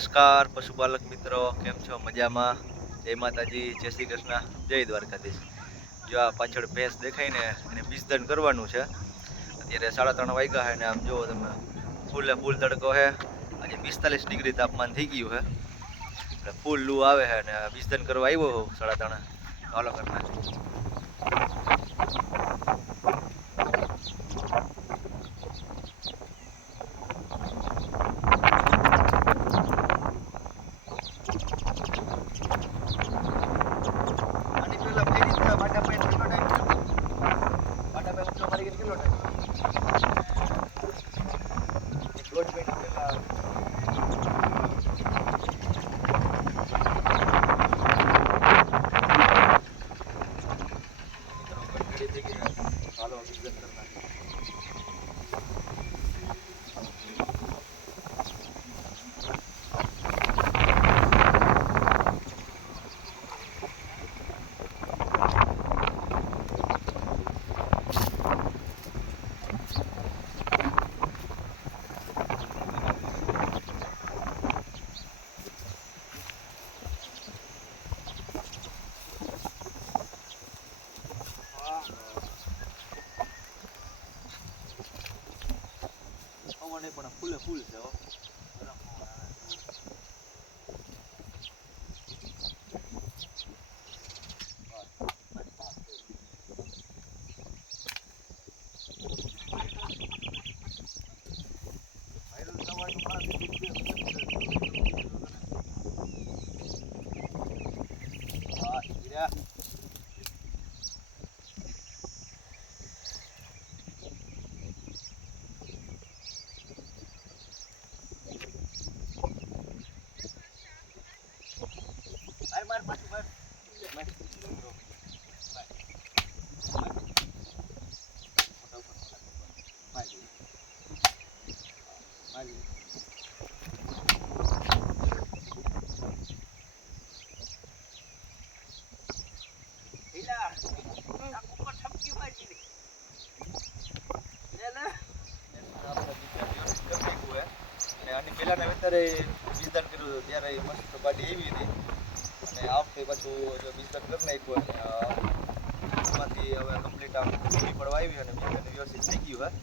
નમસ્કાર પશુપાલક મિત્રો, કેમ છો? મજામાં? જય માતાજી, જય શ્રી કૃષ્ણ, જય દ્વારકાધીશ. જો આ પાછળ ભેંસ દેખાય ને એને બીજદાન કરવાનું છે. અત્યારે 3:30 વાગ્યા છે ને આમ જુઓ તમે, ફૂલ તડકો છે. આજે 45 ડિગ્રી તાપમાન થઈ ગયું છે એટલે ફૂલ લૂ આવે છે ને બીજદાન કરવા આવ્યો 3:30. ચાલો કરના પણ ફૂલ છે હો. આની પહેલાના વેતરે બીજદાન કર્યું હતું ત્યારે મસ્ત પાડી એવી હતી અને આ વખતે પાછું જો બીજદાન કરી નાખ્યું અને એમાંથી હવે કમ્પ્લીટ આમ પડવા આવી અને બીજદાન વ્યવસ્થિત થઈ ગયું.